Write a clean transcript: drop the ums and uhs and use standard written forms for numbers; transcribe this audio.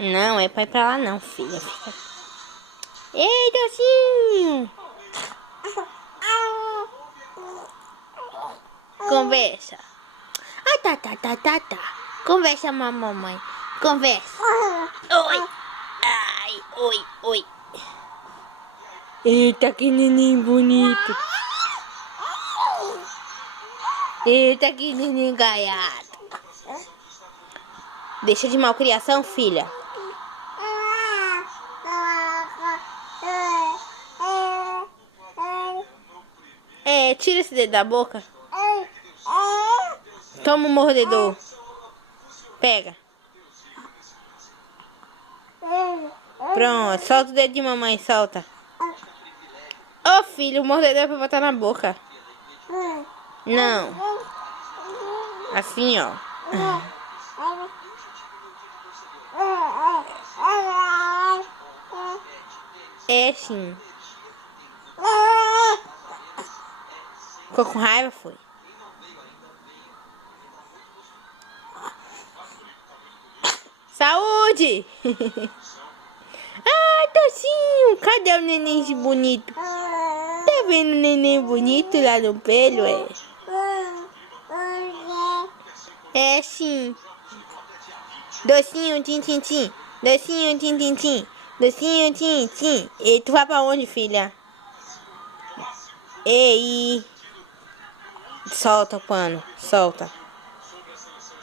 Não, é pra ir pra lá não, filha. Ei, docinho! Conversa. Ah, tá. Conversa, mamãe. Conversa. Oi. Ai, oi. Eita, que neném bonito. Eita, que neném gaiato. Deixa de malcriação, filha. Tira esse dedo da boca. Toma um mordedor. Pega. Pronto, solta o dedo de mamãe, solta. Ô filho, o mordedor é pra botar na boca. Não. Assim, ó. É sim. Ficou com raiva, foi? Saúde! Ah, Tocinho! Cadê o neném bonito? Tá vendo o neném bonito lá no pelo, É sim. Docinho, tim. Docinho, tim. Docinho, tim. E tu vai pra onde, filha? Ei! Solta o pano, solta.